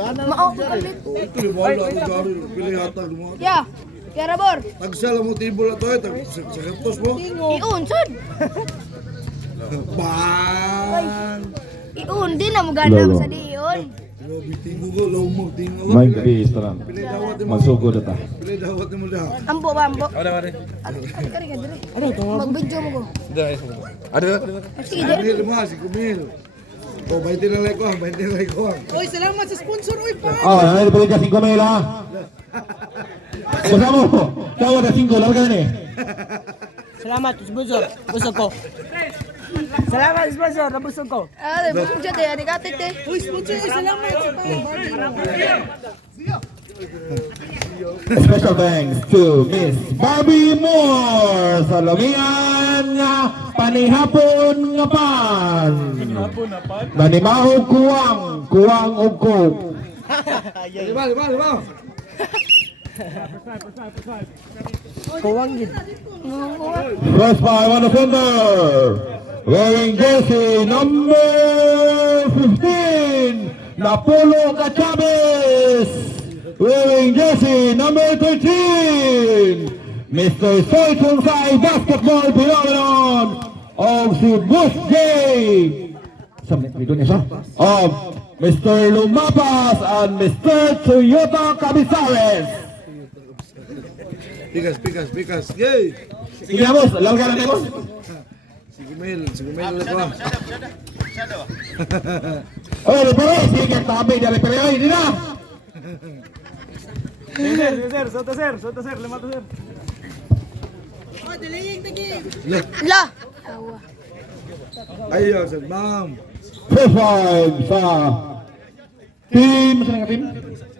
Mao kalit. Ito yung wala ako gari. Pili hatag mo. Ya. Kaya bor. Tagsala mo tibol na to eh. Sa kantos mo. Iun sad. Bang! Iun din na mo ganam sa diyon. Grabe, tinggo ko. Laumag, tinggo ko. May gabi restaurant. Pili dawat mo. Magsugod ata. Pili dawat mo da. Ambo ba ambo? Ada mari. Kari ka dire. Magbidyo mo ko. Ada. Sige di. Kumil mo, si Kumil. O, 20 na like ko, 20 na like ko. Oy, salamat sa sponsor. Oy, pa. Oh, nanay balik ka 5 mil ha. Kasama mo. Tawag ka 5, lawag ka na eh. Salamat, sponsor. Busog ko. Salamat, sponsor. Nabusog ko. Ah, bumudyo te, ani katik te. Uy, sponsor. Oy, salamat. Special thanks to Miss Barbie Moore sa lumian nga panihapon nga pan. Nanimahog kuwang og coke. Lima, lima, lima. Kuwang gid. First by one offender, wearing jersey number 15, Napolo Cachabes. Wearing jersey number 13, Mr. Soy Tungsay Basketball Phenomenon of si Bush J. Of Mr. Lumapas and Mr. Toyota Cabizares. Pikas. Yay! Sige na boss, lawag ka na boss. Si Kumil ulit ko. Oh, pero sige tabi dari pero hindi na. Sir, soto sir, 5 sir. Oh, delaying the game. La. Awa. Ayaw, sir, ma'am. First five sa team, saan nga team?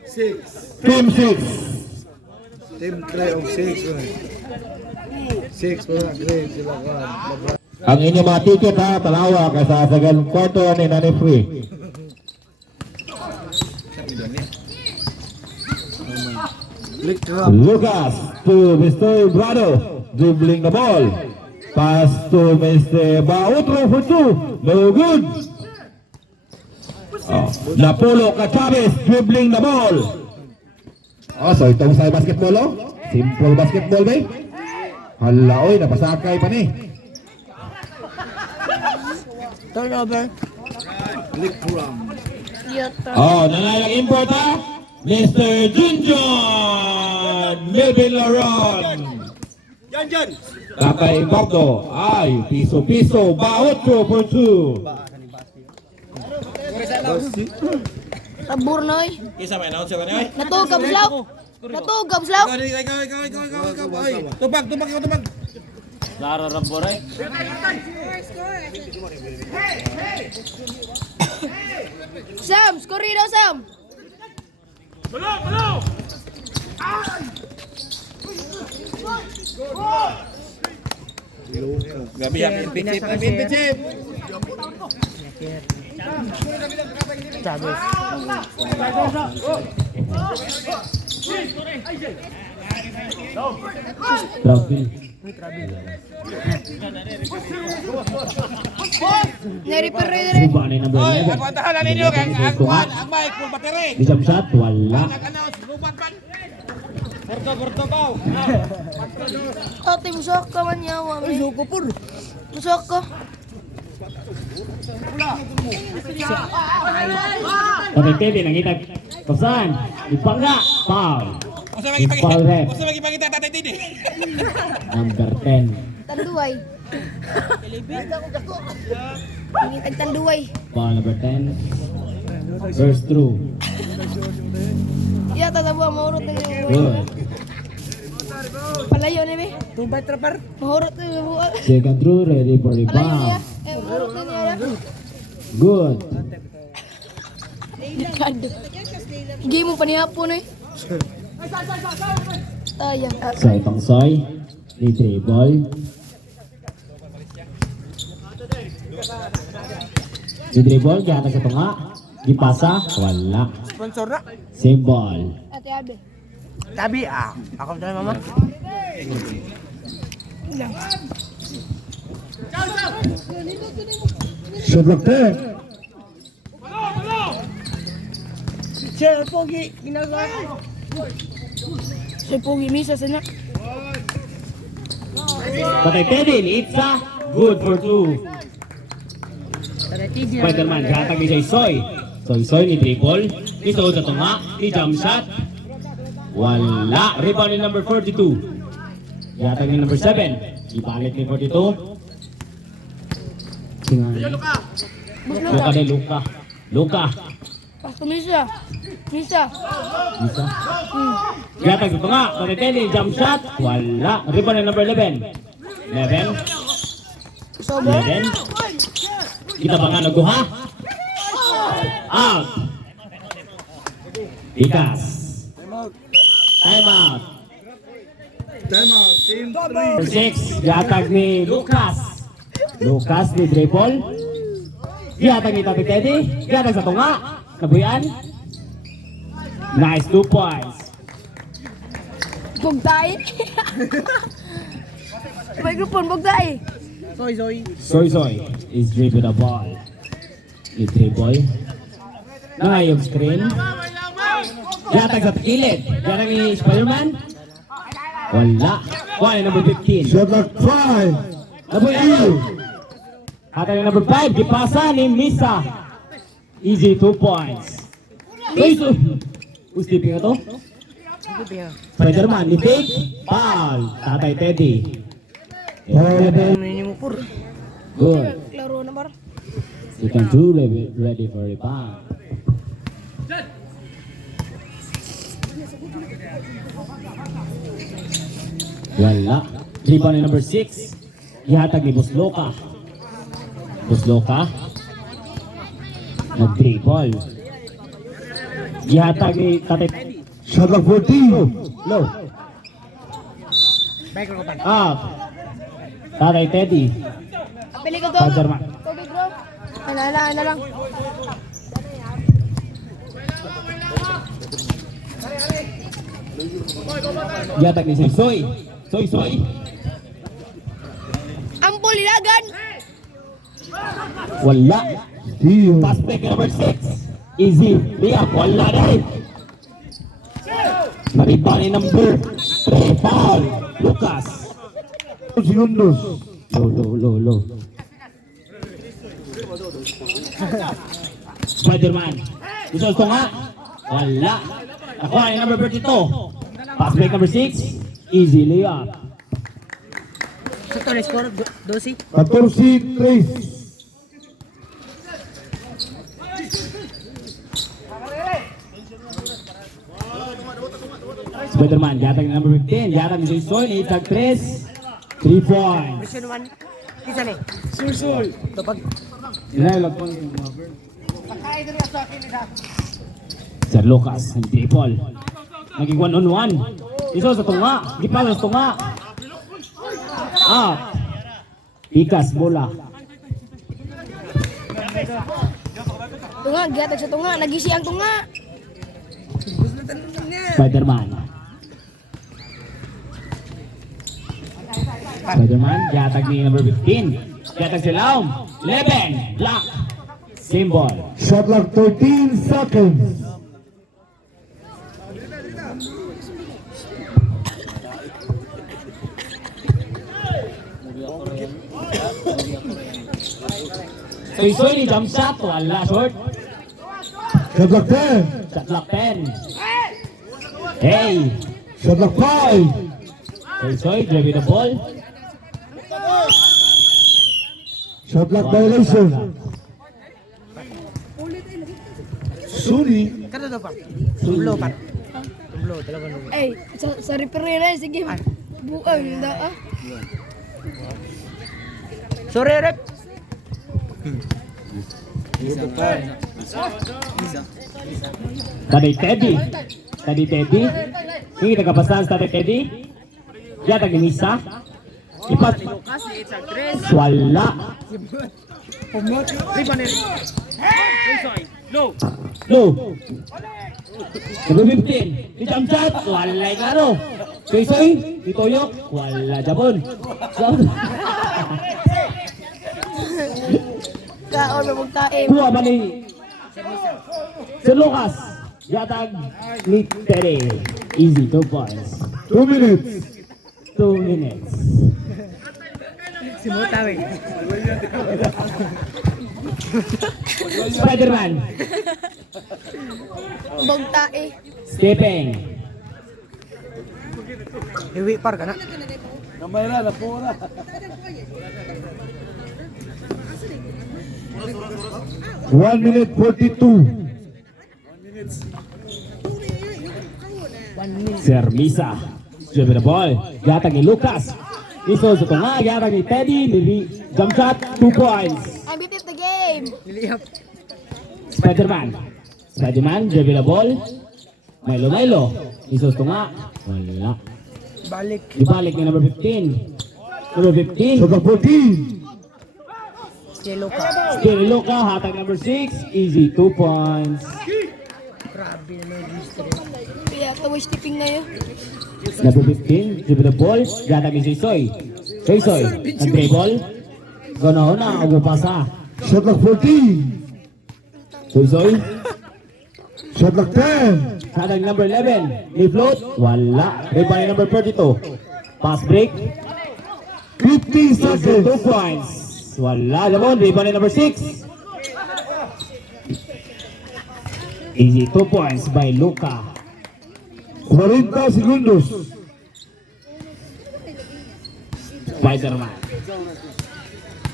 6. Team 6. Team 3 of 6. 6 pa na, 3 sila ka. Ang inyong mga ticket ha, talawa kasi sa ganung kwarto ni Nani Free. Lucas to Mr. Brado, dribbling the ball. Pass to Mr. Bautro for 2. No good. Napolo Cachabes dribbling the ball. Oh, so itong sa basketball oh. Simple basketball ba? Hala, oy, napasakay pa ni. Turnover. Likram. Yata. Oh, nanayang import ha? Mr. Junjon Melvin Laron. Yan. Tatay Bardo. Ay, piso-piso. Bautro for 2. Tabur noy. Isa may announce ka niya. Natugab slaw. Natugab slaw. Ikaw. Ay, tubag. Nararabo ray. Sam, skori daw Sam. Balo. Gabi ya, pitip. Chavez. Neri perre. Oy, pantahanan ninyo kay ang mic full battery. Di jam shot, wala. Nag-announce lubat man. Porto baw. Ate musok ka man yawa. Uy, suko pur. Musok ka. Kapitete, nakita pesan, dipangga, foul. Foul rep, Usa magipakita tatay Tidi. number 10. Tanduay. Ini tag tanduay. Foul number 10. First through. Ya tatabu mahurot na yung Good. palayo ni be. Tubay trapper. Mahurot na yung buwan. Second through, ready for Palayo niya. rebound. Mahurot na niya. Good. Game mo pa ni hapon eh. Tayang. Soy pang soy. Di dribble. Di dribble, kaya sa tunga. Di pasa, wala. Sponsor na. Same ball. Ate Abe. Tabi Ako na mama. Shot clock 10. Sir, pogi. Ginagawa. Si Pogi Misa sa niya. Tatay Teddy, Itza, good for 2. Spider-Man, gatag ni Soy. Soy ni dribble. Ito sa tunga, ni jump shot. Wala. Rebound ni number 42. Gatag ni number 7. Ipalit ni 42. Luka ni Luka. Pasto Misa. Misa. Isa. Gatag sa tunga, Tatay Teddy, jump shot. Wala. Rebound ni number 11. 11. Sobo. 11. Kita ba nga nagduha? Out. Ikas. Time out. Time out. Team Number 6, gatag ni Lucas. Lucas ni dribble. Gatag ni Tatay Teddy. Gatag sa tunga. Nabuyan. Nice, 2 points. Bugtay. Microphone, bugtay. Soy is dribble the ball. I-dribble. Nangayog screen. Gatag sa kilid. Gatag ni Spider-Man. Wala. Kuha ni number 15. Shot clock 5. Nabuyan. Gatag ni number 5. Gipasa ni Misa. Easy, 2 points. Soy. Usipin nga to? Spider-Man, ni Fake. Foul. Tatay Teddy. Good. Laro na bar. You can do ready for rebound. Wala. Rebound ni number 6. Ihatag ni Busloka. Busloka. Nag-dribble. Ihatag ni Tatay. Shot clock 14. Low. Up. Tatay Teddy. Pili ko to. Spider-Man. Tubig bro. Ay na lang. Ihatag ni Soy. Soy. Ampul ilagan. Wala. Steal. Pass break number 6. Easy. Liam. Wala na rin. Mariba ni number 3. Foul. Lucas. Segundos. Low. Spider-Man. Gusto ko nga. Wala. Nakuha ni number 32. Pass break number 6. Easy layup. Sa to, score 12. 14-3. Spider-Man. Gatag ni number 15. Gatag ni Soy. Itag 3. 3 points. Version 1. Isa ni. Ito pag. Sir Lucas. Ang triple. Naging 1-on-1. Iso sa tunga. Gipalo sa tunga. Up. Ikas bola. Tunga, gatag sa tunga. Nagisi ang tunga. Spider-Man. Spider-Man, gatag ni number 15. Gatag si Laum. 11. Block. Symbol. Shot clock 13 seconds. Soy ni jump shot. Wala. Short. Shot clock 10. Shot clock 10. Hey. Shot clock 5. Soy, driving the ball. Shot clock violation. Suni. Kada daw pa. Tumblo pa. Tumblo, talaga nung. Ay, sa referee na sige. Buang da ah. Sorry, rep. Tatay Teddy. Hindi nagkapasahan sa Tatay Teddy. Gatag ni Misa. Ipat. Wala. Low. Number 15. Di jump shot. Wala yung klaro. Soy. Di Toyok. Wala Jabon. Kaon na magtaim. Kuha ba ni Sir Lucas. Yatag ni Teddy. Easy, 2 points. 2 minutes. 2 minutes. Si Mutawi. Spider-Man. Bogtae. Skipping. Iwi par ka na. 1 minute 42. Sermisa. Dribble the ball. Yatag ni Lucas. Iso sa tunga. Yatag ni Teddy. Jump shot. 2 points. I beat it the game. Nilihap. Spider-Man. Spider-Man. Dribble the ball. Milo. Iso sa tunga. Wala. Balik. Ibalik ni number 15. Number 15. Shot clock 14. Yellow ka. Still Luka. Hatag number 6. Easy. 2 points. Grabe na may history. Kaya tawag tipping na yun. Number 15. Dribble the ball. Yatag ni Soy. Soy. Nag-dribble. Ganaw na. Agupasa. Shot clock 14. Soy. Shot clock 10. Hatag number 11. Ni float. Wala. Rebound number 32. Pass break. 50 Easy. 2 seconds. points. Wala. Lamon. Rebound number 6. Easy. 2 points by Luka. 40 segundos. Spider-Man.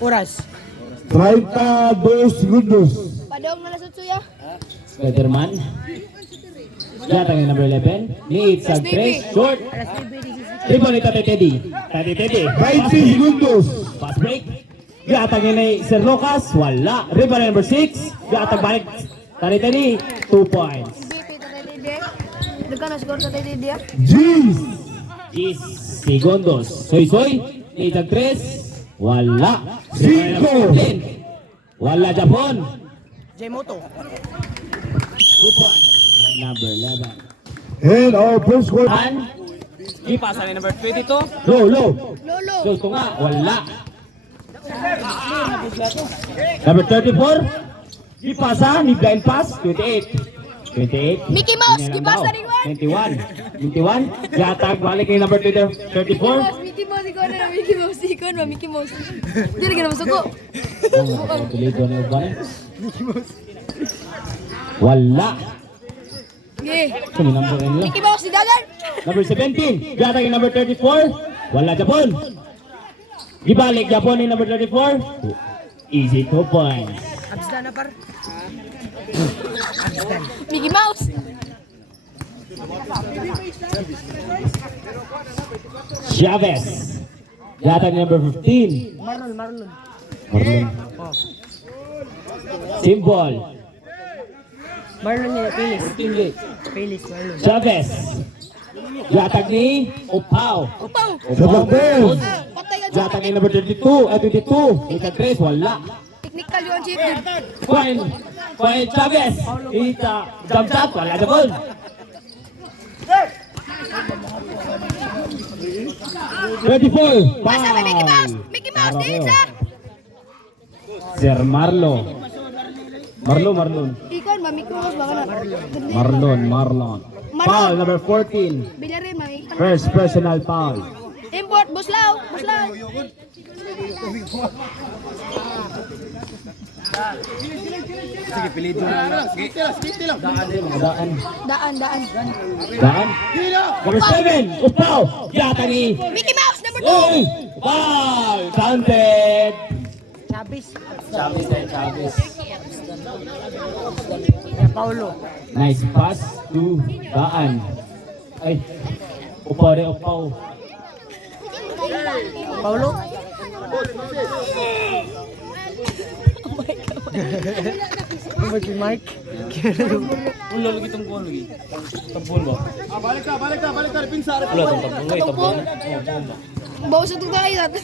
Oras. 32 segundos. Padong na lasot suya. Spider-Man. Yatag ni number 11. Ni Itzag 3. Short. Rebound ni Tate Teddy. 20 segundos. Pass break. Yatag ni Sir Lucas. Wala. Rebound ni number 6. Yatag balik. Tate Teddy. 2 points. Beat it tatay Didi. Dagkan na score tatay Didi. Jeez. 10 segundos. Soy. Ni Itzag 3. Wala. Cinco. Wala Japon. J-Moto. 2 points. Number 11. And our first quarter. And Ipasa ni number 22. low. Lolo. So, ito nga, wala. Number 34. Ipasa, ni blind pass, 28. Mickey Mouse, Ganyan lang ipasa daw. rin, Juan. 21. Yatag, balik ni number 34. Mickey Mouse, ikaw na Mickey Mouse. Ikaw na Mickey Mouse. Dili ka na masuko. Tulido na yung ba? Wala. Okay. Ito ni number nila. Mickey Mouse, si Dagan. Number 17. Yatag ni number 34. Wala Japon. Gibalik Japon ni number 34. Easy 2 points. Absda na par. Mickey Mouse. Chavez. Yatag ni number 15. Marlon. Marlon. Symbol. Marlon niya. Phyllis. Marlon. Chavez. Yatag ni Upaw. Upaw. Shot clock 10. Patay ka Yatag ni number 22. 22. Ika 3. Wala. Technical yung chip. Point Chavez. Ika jump shot. Wala na ball. Asa may Mickey Mouse. Mickey Mouse, dili sa. Sir Marlon. Marlon. Ikaw ba Mickey Mouse ba ka na? Marlon. Foul number 14. Bilari may. First personal foul. Import Buslaw. Daan. Daan. Number 7. Upaw. Yatag ni Mickey Mouse number 2. Oy! Foul! Counted! Chavez. Chavez. Ya Paulo. Nice pass to Daan. Ay, upaw. Paulo. Number 3 Mike. Ulo lagi tungkol lagi. Tampon ba? Balik ka, pinsar. Ulo tong tampon. Bawa sa tugay natin.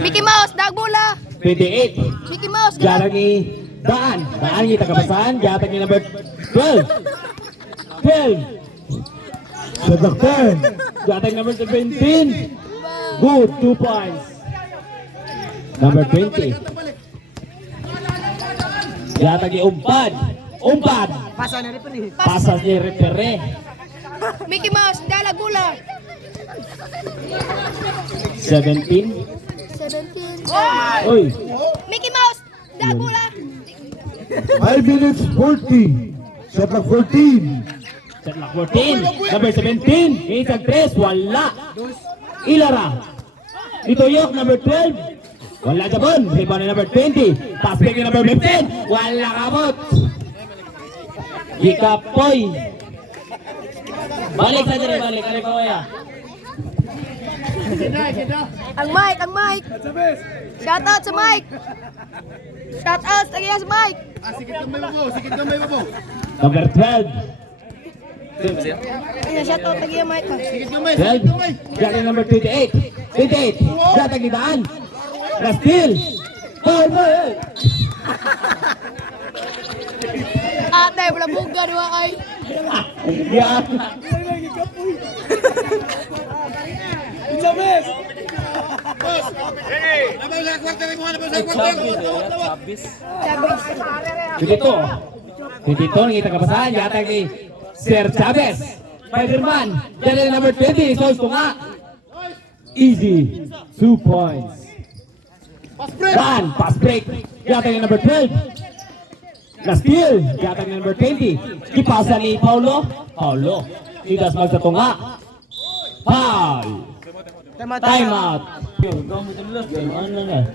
Mickey Mouse, dagbola. 28. Mickey Mouse, Yatag ni Daan. Daan ni tagapasan. Yatag ni number 12. 12. Shot clock 10. Yatag number 17. Good. 2 points. Number 20. Yatag ni Umpad. Umpad. Pasa na rin pa rin. Pasas ni Repere. Mickey Mouse, dalag bola. 17. 17. Uy. Mickey Mouse, dalag bola. 5 minutes 40. Shot clock 14. Set lock 14. Number 17. Isang 3. Wala. Ilara. Ituyok, number 12. Wala jabon. Rebound ni number 20. Pass back ni number 15. Wala kabot. Ikapoy. Balik sa diri, balik. Kari pa kaya. Ang Mike, ang Mike. Shout out sa Mike. Shout out sa Mike. Number 12. Ayan, shout out sa Mike. 12. Jackie number 28. 28. Jatag ni Daan. Rastil. Ball. Ate, wala buga diwa kay. Yeah. Chavez. Dito. Dito kita kapasahan yatag ni Sir Chavez. Spider-Man. Jatag number 20. So tunga. Easy. 2 points. Daan. Pass break. Yatag ni number 12. Castil. Yatag ni number 20. Ipasa ni Paulo. Paulo. Tidas magsatunga. Foul. Time out. Ano na?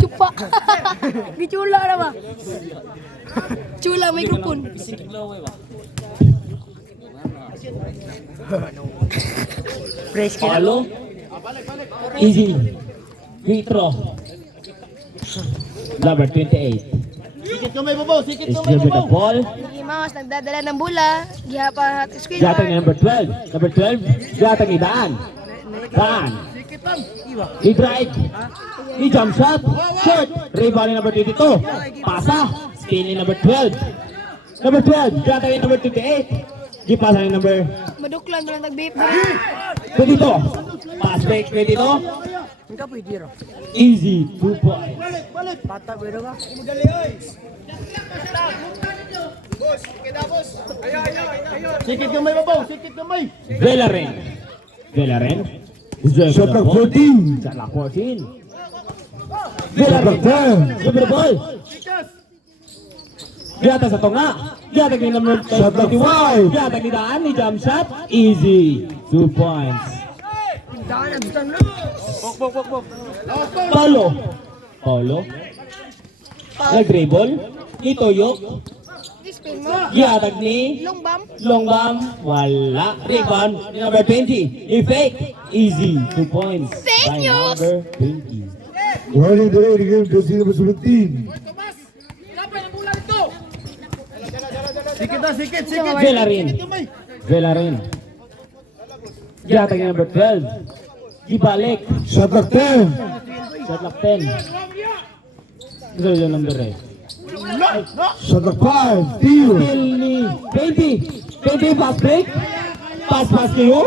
Chupa. Gichula na ba? Chula microphone. Fresh ka. Paulo. Easy. Free throw. Number 28. Sikit kamay babaw, sikit Is kamay here with the babaw. ball. Mickey Mouse, nagdadala ng bula. Gihapa sa screen. Yatag ni number 12. Number 12. Yatag ni Daan. Daan. I-drive. I-jump shot. Short. Rebound ni number 22. Pasa. Steal ni number 12. Number 12. Yatag ni number 28. Gipasa ni number Maduklan mo lang nag-beep. 22. Pass break 22. Hindi ka pwede ro. Easy. 2 points. Pata pwede ka. Sikit kamay babaw, sikit kamay. Velaren. Velaren. Is there Shot with the clock ball? 14. Shot clock 14. Shot clock 10. Give me the ball. Yata sa tunga. Yata ni number Shot clock 21. 5. Yata ni Daan ni jump shot. Easy. 2 points. Paulo. Paulo. Nag-dribble. Ituyok. Spin mo. Yatag ni Long bump. Longbam. Wala. Rebound. Number 20. I-fake. Easy. 2 points. Fake By news. number 20. Running the way game to number 17. Sikit na, sikit, sikit. Velarin. Sikit kamay. Velarin. Yatag ni number 12. Ibalik. Shot clock 10. Shot clock 10. Ito yung number 8. Shot clock 5. Steal. Steal ni 20. 20 pass break. Pass kayo.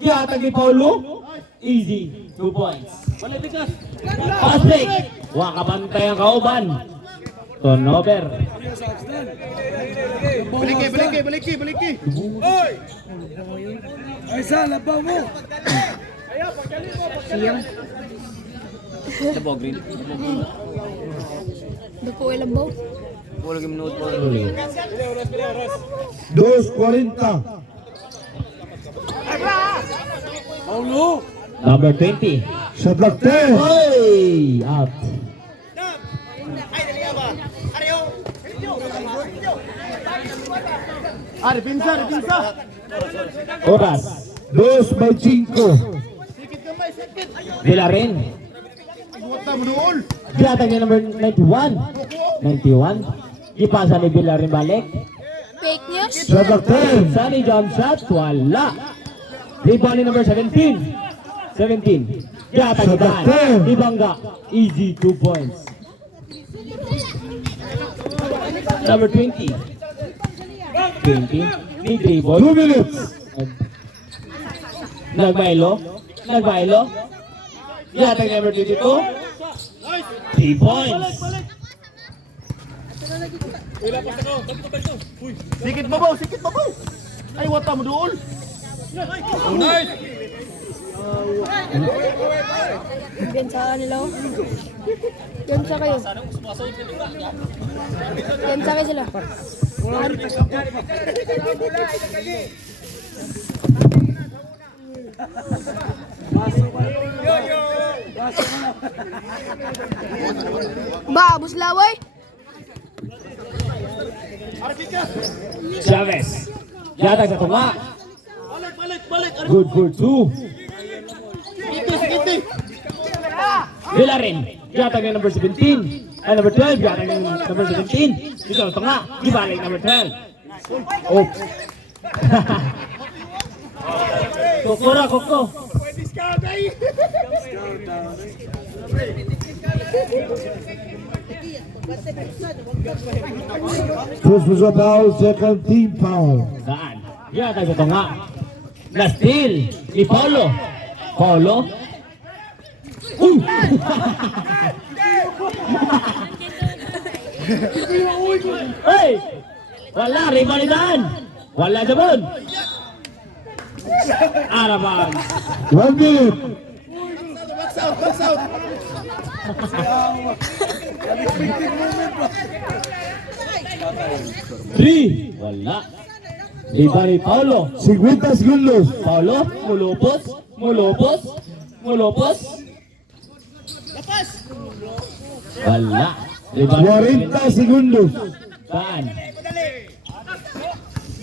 Yatag ni Paulo. Easy. 2 points. Pass break. Wakabantay ang kauban. Turnover. Baliki. Duko ilang baw. 2:40. Number 20. Shot clock 10. Oy! Out. Pinsa. Oras. 2:25. Sikit kamay, sikit. Villarin. Buwat na mo doon. Yatag ni number 91. 91. Ipasa ni Villarin balik. Fake news. Shot clock 10. Sunny jump shot. Wala. Rebound ni number 17. 17. Yatag ni Dan. Ibangga. Easy 2 points. Number 20. 20. Ni dribble. 2 minutes. Nagbailo. Yatag ni number 22. 3 points. Sikit babaw, sikit babaw. Ay, wata mo doon. Piyansa nila oh. Piyansa kayo. Piyansa kayo sila. Ba, buslaway. Chavez. Yatag sa tunga. Balik. Good for 2. Sikit. Villarin. Yatag ng number 17. Ay, number 12. Yatag ng number 17. Dito sa tunga. Ibalik number 12. Oh. Kokora, koko. First was a foul, second team foul. Saan? Yatag sa tunga. Na steal ni Paulo. Paulo. Hey! Wala, ribalitan! Wala jabon! Araban! 1 minute. Box out. Three! Wala! Ribali Paulo! 50 segundos. Paulo, mulupos. Wala! Ribali 40 segundos.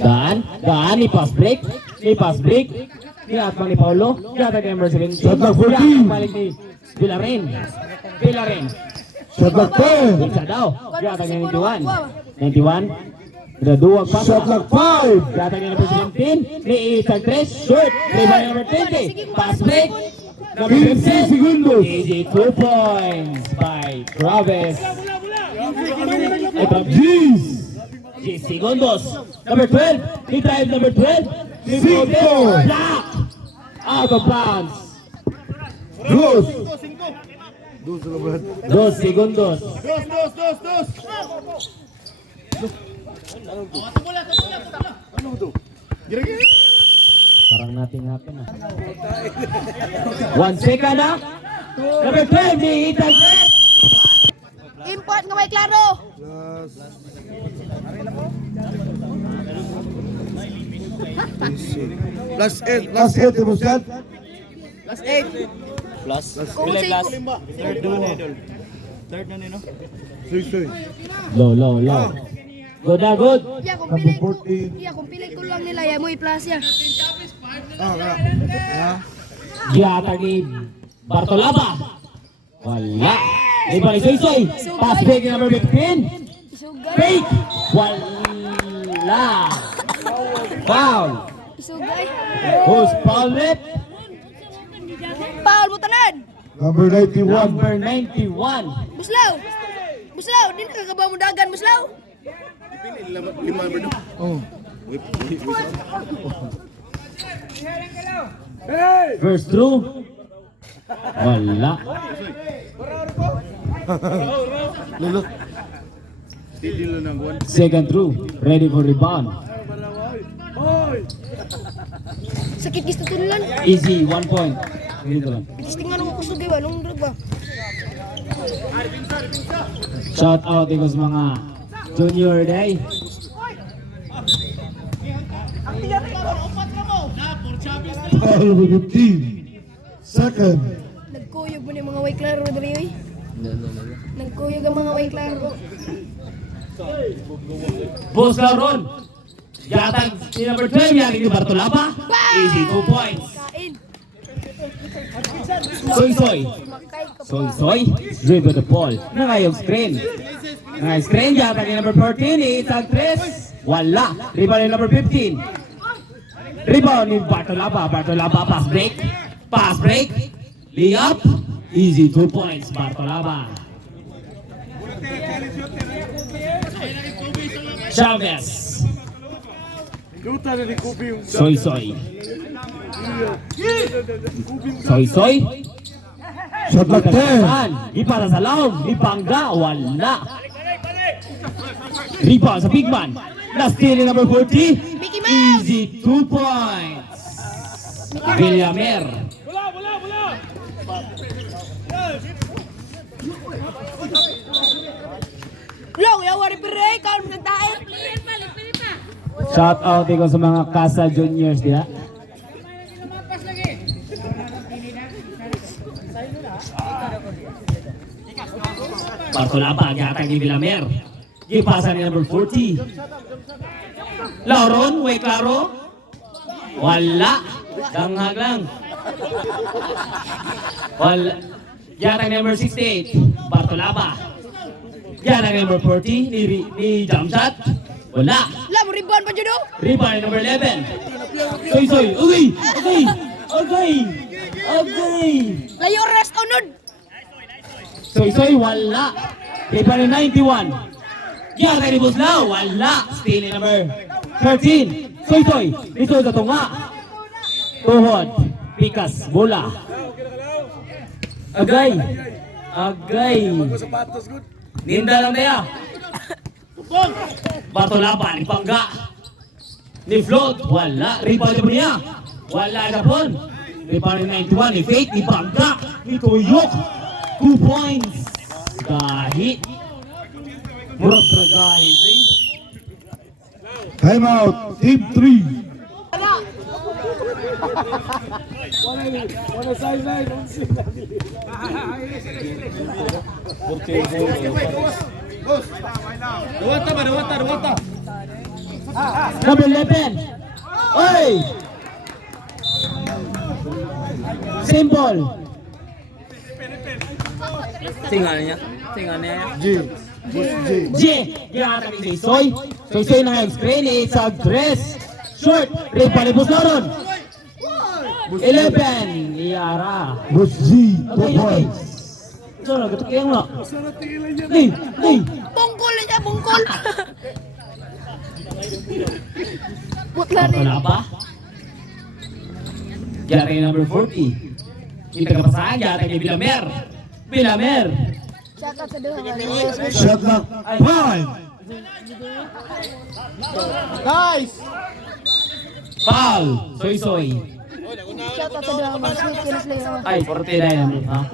Daan, ni pass break. Niatbang ni Paulo. Yatag number 17. Shot clock 14. Balik ni Villarin. Shot clock 10. Isa daw. Yatag ni 91. Duwag pa. Shot clock 5. Yatag ni number 17. Ni Ethan 3. Short. Rebound number 20. Pass break. Number 15 15. segundos. Easy 2 points by Travis. Jeez. 10 segundos. Number 12. He drive number 12. Cinco. Block. Out of bounds. Dos. 2 segundos. Dos. Parang nothing happen ah. 1 second ah. Number 12. Ni Ethan. Import nga may klaro. Last 8 demonstrat. Pilay plus. Third na nino. Soy. Low. Good. Iya, kung Number pilay 14. kung pilay ko lang nila, ya mo i-plus ya. Yatag ni Bartolaba. Wala. Iba ni Soy. Pass break number 15. Isugay. Fake. Wala. Foul. Isugay. Who's foul it? Paul mo tanan. Number 91. Number 91. Buslaw, di na kakabaw mo dagan, Buslaw. First through. Wala. Second through. Ready for rebound. Sakit gusto tunulan. Easy, 1 point. Dito lang. Tingnan mo kusog ba, nung drug ba? Shout out ito sa mga junior day. Foul number 15. Second. Nagkuyog mo ni mga way klaro diri oy. Nagkuyog ang mga way klaro. Boss Lauron. Yatag si number 12, yatag ni Bartolaba. Easy, 2 points. Kain. Soy. Makay ka pa. Soy. Dribble the ball. Nangayog screen. Yatag ni number 14, itag 3. Wala. Rebound ni number 15. Rebound ni Bartolaba. Pass break. Layup. Easy, 2 points. Bartolaba. Chavez. Soy. Shot clock 10. Ipara sa laog. Ipangga. Wala. Rebound sa big man. Last steal ni number 40. Mickey Mouse! Easy 2 points. Villamer. Long, yawa rin pire, ikaw ang nagtae. Shout out ko sa mga Casa Juniors diya. Bartolapa, gatang ni Villamer. Ipasa ni number 40. Lauron, way klaro. Wala. Danghag lang. Wala. Gatang ni number 68. Bartolapa. Gatang ni number 40. Ni jump shot. Wala. Lam, rebound pa dyan o. Rebound ni number 11. Soy. Ugay. Layo rest unod. Soy, wala. Rebound ni 91. Gatang ni Buslao. Wala. Steal ni number 13. Soy. Ito sa tunga. Tuhod. Pikas. Bola. Agay. Ninda lang na ya. Bartolapa, ni Pangga. Ni Float, wala. Rebound niya. Wala na po. Rebound ni 91, ni Faith, ni Pangga. Ni Tuyok. 2 points. Gahi. Murag gahi. Time out, team 3. Dawata. Number 11. Oy! Simple. Tingnan niya. G. Boss G. J. Ginatang ni Soy. Soy na yung screen. It's a dress. Short. Red palibos na ron. 11. Iara. Boss G. 2 points. So, nagkatakiyang na. Hey. Bungkol niya, bungkol. Putla rin. Wala pa? Yata yung number 40. Yung tagapasahan, yata yung Villamer. Saka sa duha nga. Shot clock 5. Foul. Soy. Saka sa duha nga. Sweet kinis lang naman. Ay, 49 naman. Ha?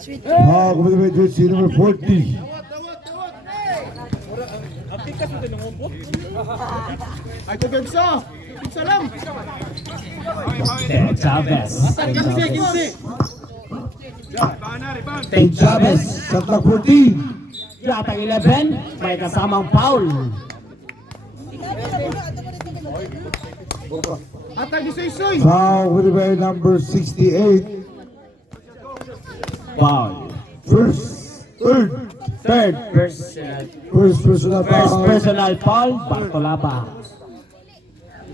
Sweet. Kumita may jersey number 40. Chavez. Team Chavez, shot clock 14. Yata 11. May kasamang foul. Foul with by number 68. Foul. Third personal First foul. personal foul. Bartolapa.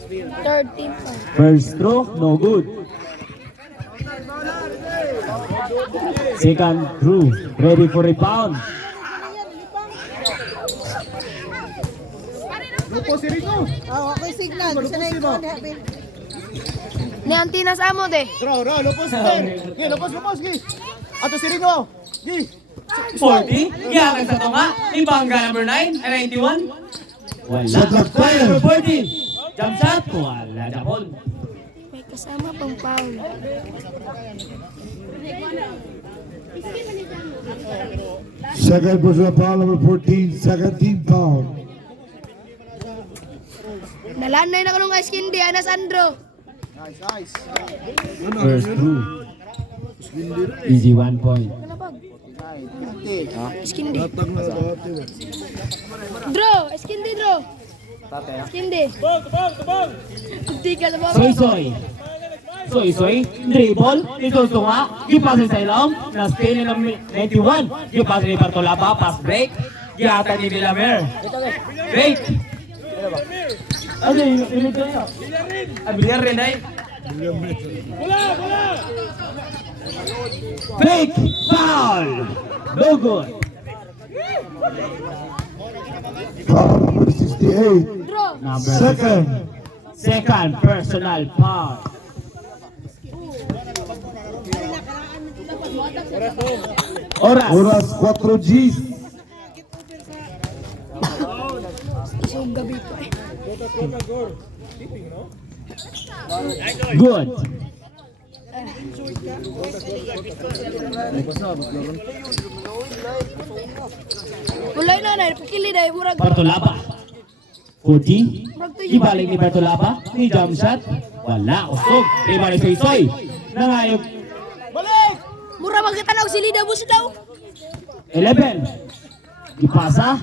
Third team pa. First throw, no good. Second throw, ready for rebound. Okay, signal. Bisa na ikaw. Ni Antinas amo de. Ato si Rico. 40, yata sa tunga. Ibangga number 9, 91. Wala. Shot clock 12. Number 14. Jump shot, wala Japon. May kasama pang foul. Second personal foul number 14. Second team foul. Nalanay na ko nung ice candy, Ana Sandro. First through. Easy 1 point. Ice candy. Draw, ice candy, draw. Ice candy. Hindi ka sa baba. Soy, dribble, ito tunga, gipasin sa ilong, na-steal ng 91, gipasin ni Bartolapa, pass break, gihata ni Villamer. Break! Ano yung pinag niya? Bilyar rin ay. Break! Foul! No good! Foul number 68. Draw. Number Second. personal foul. Oras. Oras 4 Gs. gabi pa eh. Good. Wala na na, pagkili na, murag. Bartolapa. 40. Murag to Ibalik ni Bartolapa. Ni jump shot. Wala. Usog. Ibalik sa Isoy. Nangayog. Mura magkatanaw si Lida Bus daw. 11. Ipasa.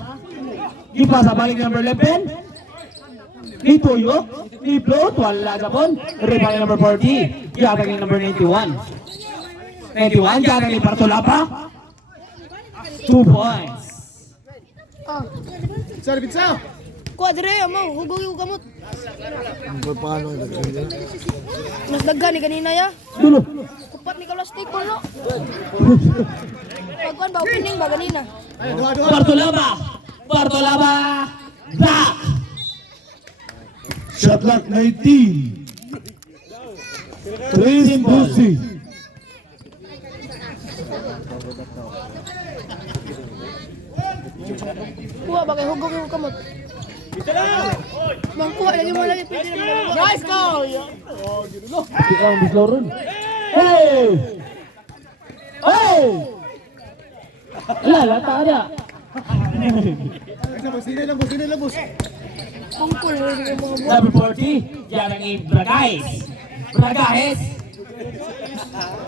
Ipasa balik number 11. Ni Tuyo. Ni Float. Wala Japon. Ribalik number 40. Yatag ni number 91. 91. Yatag ni Bartolapa. 2 points. Ah, Sir, pizza! kuha dire mo, hugoy ko kamot. Paano ito? Mas daghan ni kanina ya. Dulo. Kupat ni kalastik ko no. Pagkuan ba opening ba kanina? Bartolapa. Bartolapa. Back. Shot clock 19. 3 Busi. Kuha ba kay hugoy ko kamot. Bang kuha lagi mo lagi pwede na. Nice goal. Di ka ang bisloron. Hey! Hey! Wala, lata ada. Sini lang, boss. Pangkul mga buwan. Number 40, yan ang Bragahes. Bragahes.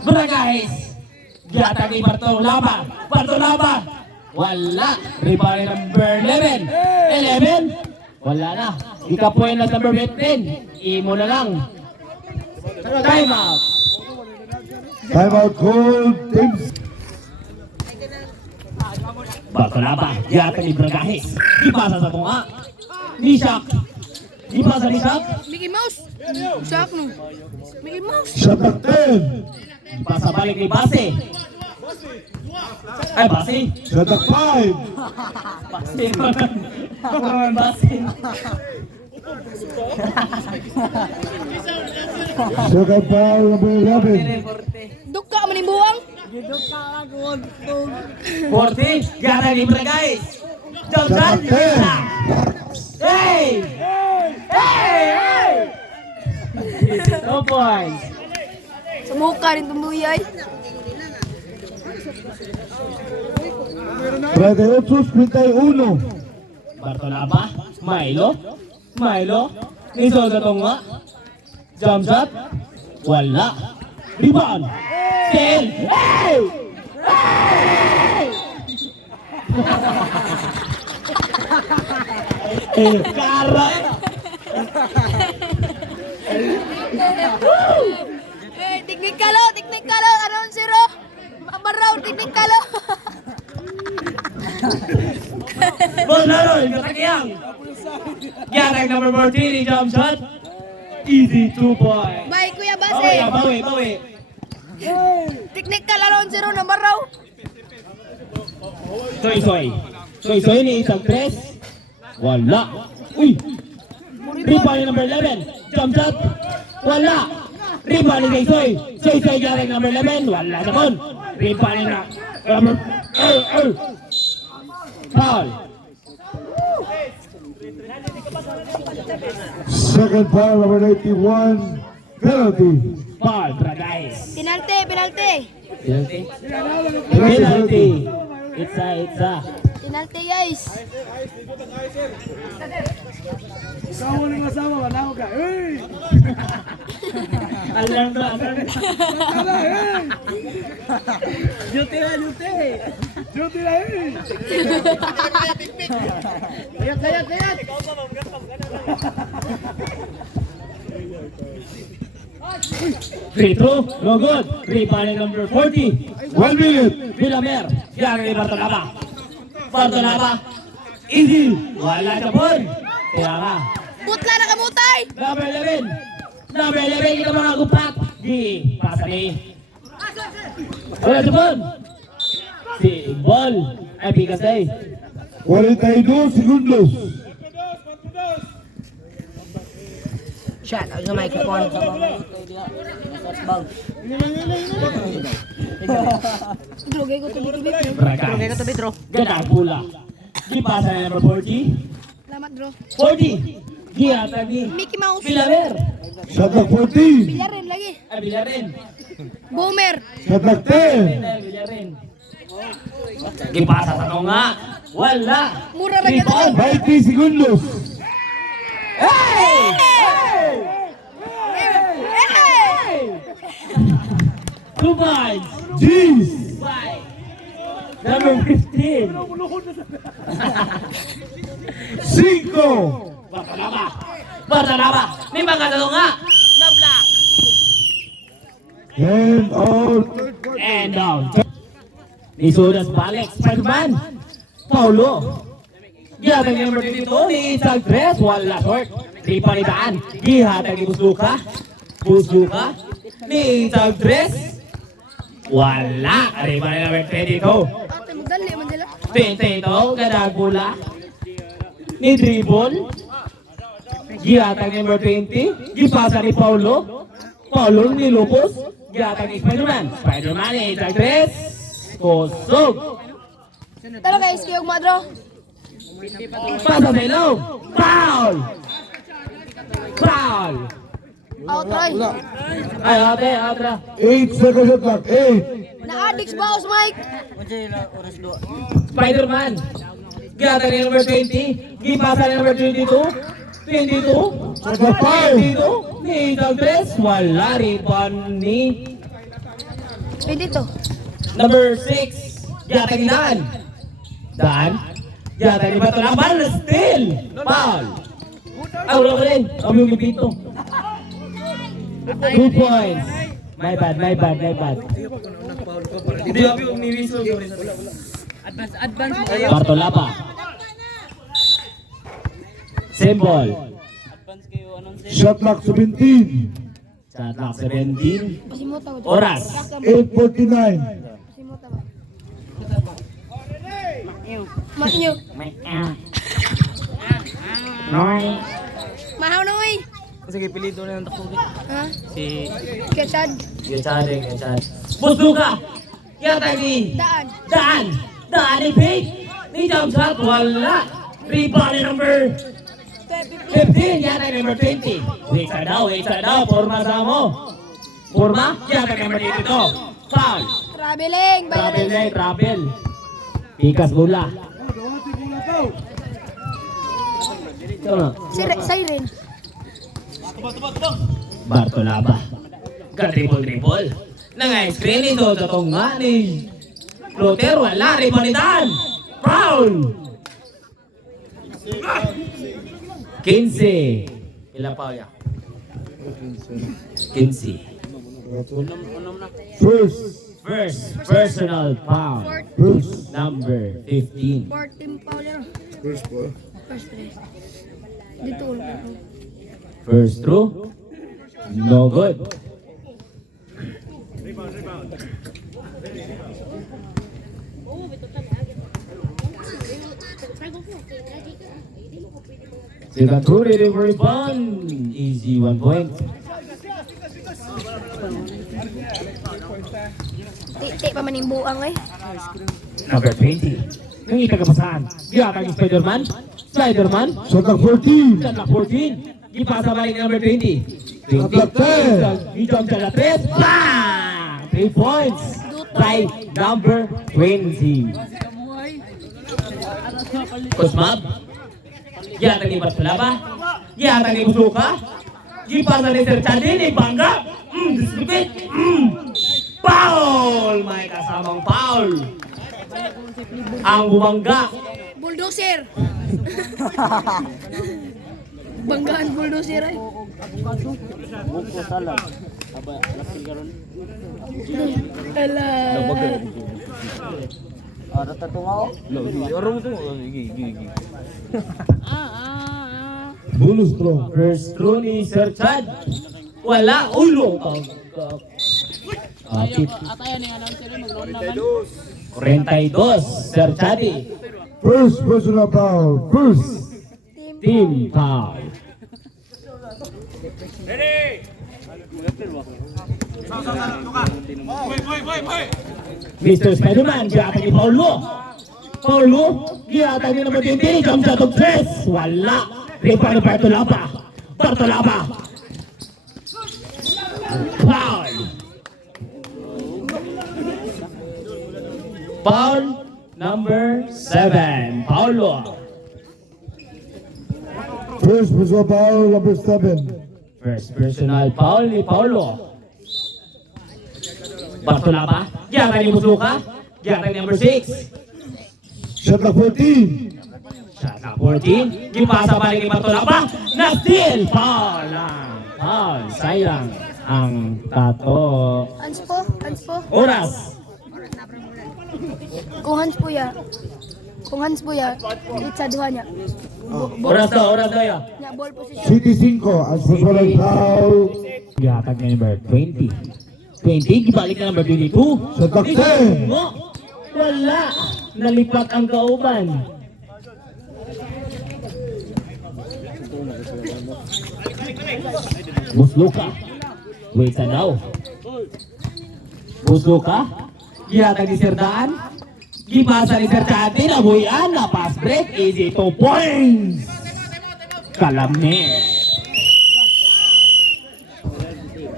Bragahes. Yatag ni Bartolapa. Bartolapa. Wala. Rebound number 11. 11. Wala na. Ikapoy na number 15. Imo na lang. Time out. Time out call. Teams. Bartolapa. Yatag ni Bragahes. Ipasa sa tunga. Ni Shaq. Ipasa ni Shaq. Mickey Mouse. Sak no. Mickey Mouse. Shot clock 10. Ipasa balik ni Base. Ay, Base. Shot clock 5. Base. Base. Second foul number 11. Duka man yung buwang. 40, gana ni Bragahes. Jump shot. Hey! Hey! No points. Sa mukha rin tumuyay. Frente 8, 51. Bartolapa, Milo, Niso sa tunga. Jump shot. Wala. Rebound. Steal. Hey! Hey! Kara. Eh, teknikalo, aron zero. Mabaraw, teknikalo. Bonaro, katakiyang. Gatag number 14, jump shot. Easy 2 points. Bye, Kuya Bawi, Base. bawi. Teknikal aron zero na baraw. Soy ni isang 3. Wala. Uy! Rebound ni number 11. Jump shot. Wala. Rebound ni Soy. Soy gatag number 11. Wala naman. Rebound ni number... Foul. Second foul number 81. Penalty. Foul, Bragahes. Penalty. Penalty. It's a. Penalty, guys. Alam ba? Free throw, no good. Rebound number 40. 1 minute. Villamer, yan ni Bartolapa. Easy. Wala ka pon. Kaya nga. Putla na kamutay. Number 11 kita mga gupak. Di, pasa ni. Wala ka pon. Si Ball. Ay, bigas ay. 42 segundos. Shot, ang microphone. Drogay ko tubi-tubi. Bragahes. Ganda pula. Di pasa ni number 40. Salamat Madro. 40. Gihatag ni Mickey Mouse. Villarer. Shot clock 14. Bilarin lagi. Ay, Villarin. Boomer. Shot clock 10. Villarin. Gipasa sa to nga. Wala. Mura lagi ito. 20 segundos. Hey! Hey! 2 points. Jeez. 5. Number 15. 5. Bartanaba. Ni mga to nga. Nabla. And out. And down. Isudas balik. Spider-Man. Paulo. Gihatag ni number 22 ni Isang Tres. Wala short. Di panitaan. Gihatag ni Busluka. Busluka. Ni Isang Tres. Wala. Arriba ni number 22. Ate, magdali man dila. 22. Ganang pula. Ni Dribble. Gihatag ni number 20. Gipasa ni Paulo. Paulo ni Lopez. Gihatag ni Spider-Man. Spider-Man ni Isang Tres. Kusog. Talo guys, kiyog Madro. Pasa sa ilong. Foul! Foul! Out try. Ay, ate. 8 seconds shot clock. 8. Na-addicts ba ako, Mike? Spider-Man. Gihatag ni number 20. Gipasa ni number 22. 22. Shot clock 5. 22. Ni Isang Tres. Wala rin pa ni Pwede to. number 6. Gihatag ni Dan. Dan. Gihatag ni Bato Laban. Still. Foul. Ay, wala pa rin. Kami yung dito. 2 points. My bad. Hindi ako yung niwiso. Bartolapa. Symbol. Shot clock 17. Shot clock 17. Pasimuta ko. Oras. 8:49. Pasimuta ba? Makinyo. Mahaw na uy. Sige, pilito na yung takbo. Ha? Si... Kechad. Gachad. Busluka. Gihatag ni Daan. Daan ni Pate. Ni jump shot. Wala. Rebound ni number 15. Gihatag ni number 20. Wait sa daw. Forma sa mo. Forma. Gihatag ni number 22. Foul. Traveling. Travel. Pikas bola. Ito na. Siren. Bartolaba. Ka-triple. Nang-screen ito sa tunga ni Floater. Wala rin panitan. Foul. 15. Ilan pa ya? 15. First personal foul. Number 15. 14 Paulero. First ball. First place. Dito ulit. First throw. No good. Second throw, ready for rebound. Easy 1 point. Ti pa maning buang eh. Number 20. Nang itagapasahan. Gihatag ni Spider-Man. Shot clock 14. Shot clock 14. Ipasa balik ni number 20. Shot clock 10. Jump shot na 3. Bang! 3 points. By number 20. Kusmab. Gihatag ni Bartolaba. Gihatag ni Busluka. Gipasa ni Sir Chadi ni Bangga. Disputit. Foul! May kasamang foul. Ang bumangga. Bulldozer. Banggaan bulldozer ay. Buko salam. Aba, lapil karon. Ala. Rata tungaw. Orang tu. Gigi. Bulus throw. First throw ni Sir Chad. Wala. Ulo. Kapit. 42. Sir Chadi. First personal foul. First. Team foul. Mr. Spider-Man, gihatag ni Paulo. Paulo, giyatag ni number 20, jump shot of 3. Wala. Rebound ni Bartolapa. Bartolapa. Foul. Foul number 7. Paulo. First personal foul, number 7. First personal foul ni Paulo. Bartolapa. Giyatag ni Musluka. Giyatag ni number 6. Shot clock 14. Shot clock 14. Gipasa balik ni Bartolapa. Na-steal. Foul. Foul. Sayang ang tato. Hands po, hands po. Oras. Kung hands po ya. Kung hands po ya, itsa duha niya. Oras daw ya. Nya ball position. City 5, ang personal foul. Giyatag ni number 20. 20, gibalik na number 22. Shot clock 10. Mo, wala. Nalipat ang kauban. Musluka. Wait na daw. Musluka. Giyatag ni Serdaan. Gipasa ni Serdaan. Tinabuyan na pass break. Easy 2 points. Kalame.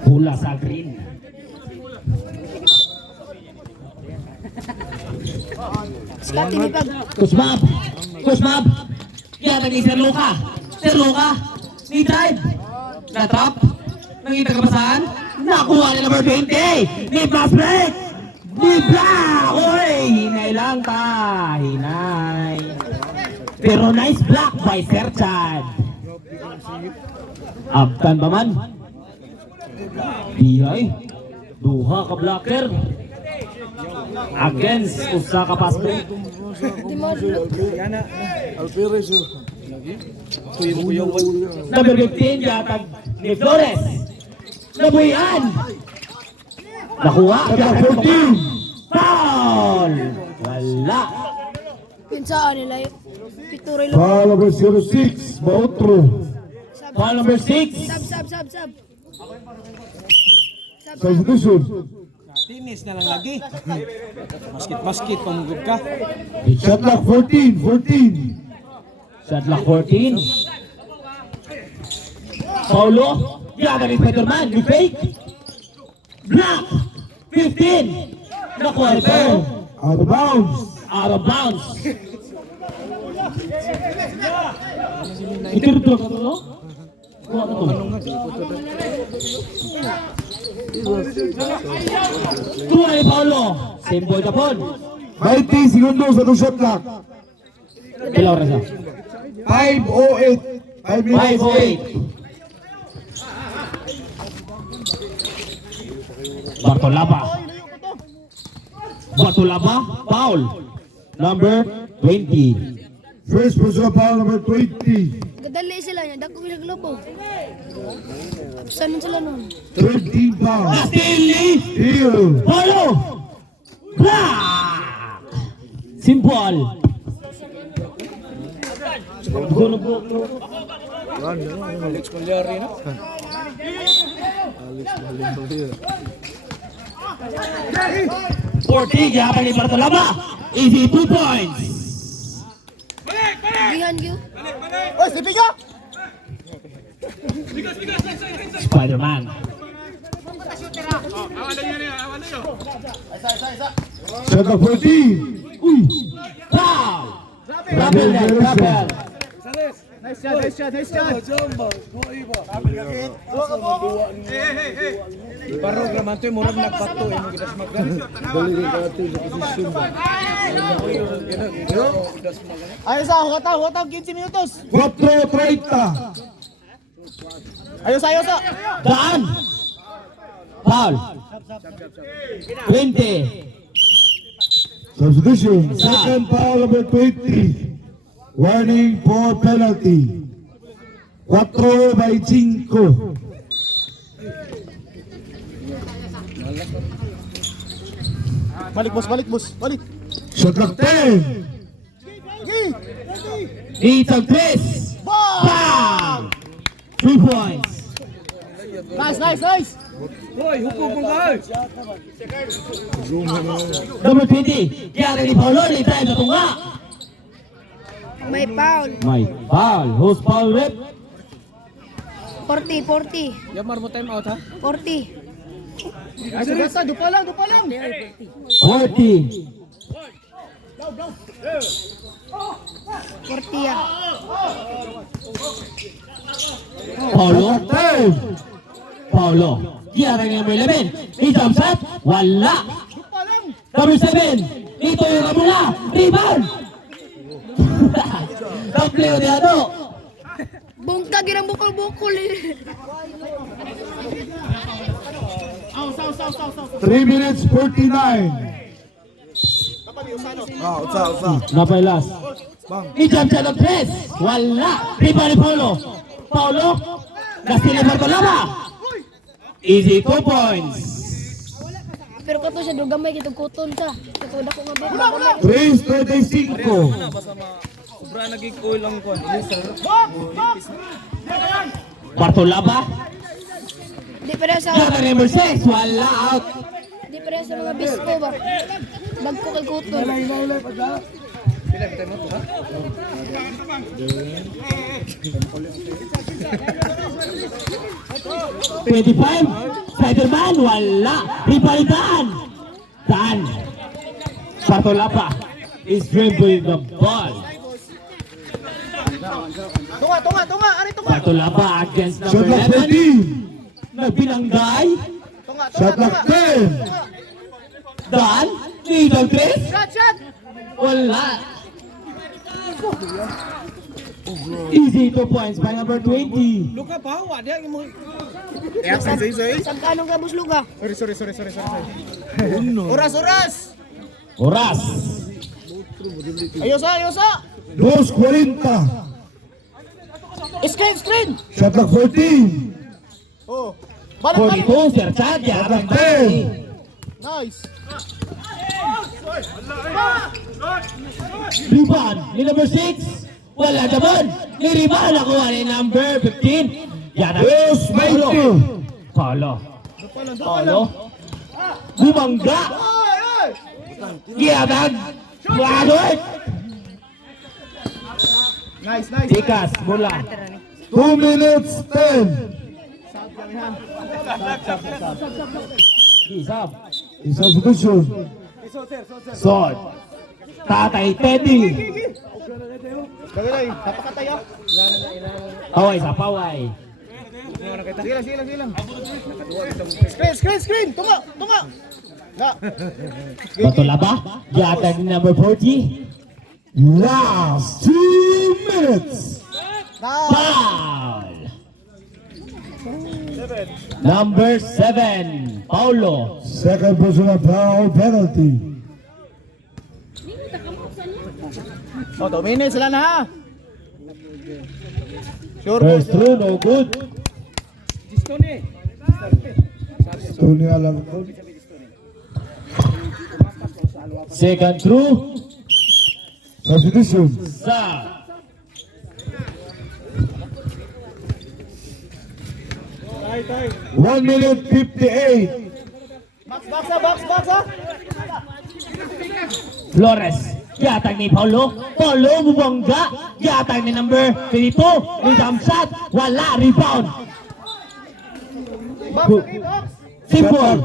Pula sa green. Scotty ni Pag. Kusmab! Kusmab! Giyatag ni Sir Luca! Sir Luca! Ni drive! Na-trap! Nangita ka ba saan? Nakuha ni number 20! Ni pass break! Ni block! Uy! Hinay lang ka! Hinay! Pero nice block by Sir Chad! Abtan ba man? Dihay! Duha ka blocker! Against usa ka pass break. Di mo look. Number 15, yatag ni Flores. Nabuyan. Nakuha. Yatag 14. Foul. Wala. Pinsaan nila yun. Pituloy lang. Foul number 06, Bautro. Foul number 6. Sub. Substitution. Tinis na lang lagi. Basket pamugod ka. Shot clock 14. Shot clock 14. Paulo. Yatag ni Peterman. Ni fake. Block. 15. Nakuha ni Pedro. Out of bounds. Out of bounds. Ito ka to, no? Kuha ka to. Tuwa ni Paulo. Simboy Japon. 90 segundos sa shot clock. Ilang oras na? 5:08. 5 minutes. 5-8. Bartolapa. Foul. Number 20. First personal foul number 20. Gadali sila niya. Dako sila globo. Saan sila nun? 13 foul. Stanley. Steal. Paulo. Block. Simple. Alex Malyari na. 40, yapan ni Bartolapa. Easy 2 points. Gihan giyo. Spider-Man. Shot clock 14. Foul. Rappel. Nice shot. Program to mo nagpato imong gidas magdan. Dali ka ato sa position ba. Ayo sa hutaw 15 minutos. 4:30. Ayo sa. Daan. Foul. 20. Substitution. Second foul number 20. Warning for penalty. 4-5. Balik boss. Shot clock 10. It's a twist. Bang! 3 points. Number 20, Kiara ni Paulo, litay sa tunga. May foul. May foul. Who's foul rep? 40. Yamar mo time out ha. 40. Ay, sa dupa lang. 40. 40 yan. Paulo. Paulo. Kiara ni number 11. Ni jump shot. Wala. Number 7. Ito yung kabula. Rebound. Kapleo ni ano. Bungkag yun ang bukol-bukol eh. 3 minutes 49. Utsa. Napay last. I-jump shot ng press. Wala. Rebound ni Paulo. Paulo. Gastil ni Bartolama. Easy 2 points. Pero kato siya, dugamay kitong kuton siya. Kato na ko nga ba? 3:35. Sobra naging oil ang kuan. Bartolama. Di pa rin sa Kiara number 6. Wala out. di pa rin sa mga bisko ba? Bagko kay kuton. 25. Spider-Man. Wala. Ripalitan. Dan. Bartolapa is dribbling the ball. Tunga. Ari tunga. Bartolapa against Shot number clock 11. 14. Nagbilangay. Shot clock 10. Dan. Middle Chris. Shot. Wala. Easy 2 points by number 20. Luka pa wa dia mo. Saan ka anong gabos luga? Sorry. Oras. Oras. Ayosa. 2:40. Screen. Shot clock 14. Oh. 42. Sir Chad. Yarang Bay. Nice. Rebound ni number 6. Wala naman. Ni rebound ako ni number 15. Yarang Paulo. Bumangga. Giyabag. Wadot. Nice. Tikas mula. 2 minutes 10. Isab. Substitution. Sod. Tatay Teddy. Dali, napakatayo. Paway sa paway. Silang. Screen. Tunga. Na. Bartolaba. Yatag ni number 40. Last 2 minutes. Foul. Number 7. Paulo. Second personal foul penalty. Oh, 2 minutes lang na ha. Sure. First through, no good. Tony alam ko. Second through. Substitution. Sa. Tay. 1 minute 58. Box ha. Flores. Yatag ni Paulo. Paulo bumangga. Yatag ni number 22. Ni jump shot. Wala. Rebound. Simple.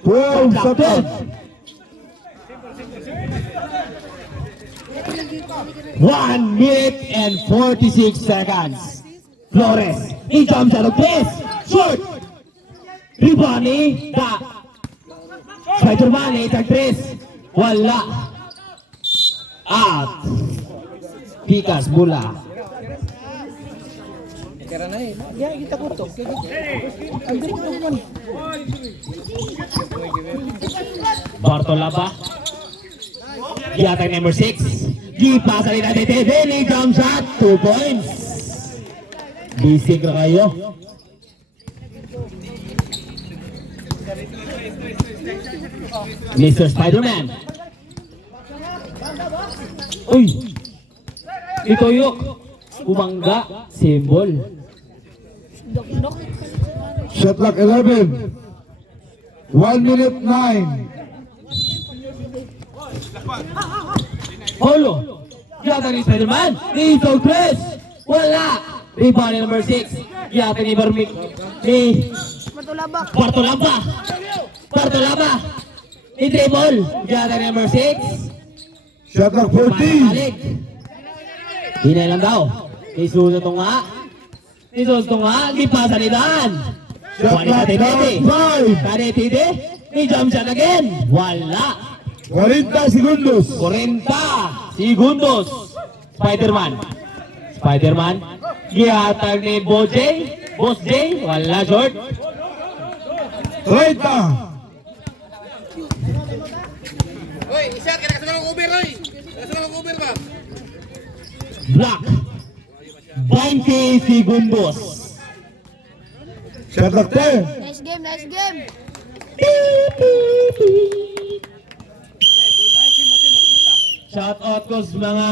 12 shot clock. 1 minute and 46 seconds. Flores. Ni jump shot. Chris. Shoot. Rebound ni Da. Spider-Man ni Chris. Wala. Out. Pikas bola. Kira na eh. Ya, kita kutok. Ang galing naman. Bartolaba. Yatag number 6. Gipasa rin natin. Teddy. Jump shot. 2 points. Bisig na kayo. Mr. Spider-Man. Uy! Ito yung bumangga. Symbol. Dok. Shot clock 11. 1 minute 9. Polo. Yata ni Spider-Man. Ni Soul Chris. Wala. Rebound ni number 6. Yata ni Barmik. Ni Matulaba. Bartolaba. Bartolaba. Ni dribble. Yata ni number 6. Shot clock 14. Balik. Hinay lang daw. Ni Suso to nga. Ni Suso to nga. Gipasa ni Dan. Shot clock Tade. 5. Tade. Ni jump shot again. Wala. 40 segundos. 40 segundos. Spider-Man. Spider-Man. Gihatag ni Boss J. Wala short. 30. Black. 20 segundos. Shot clock 10. Nice game. Shout out ko sa mga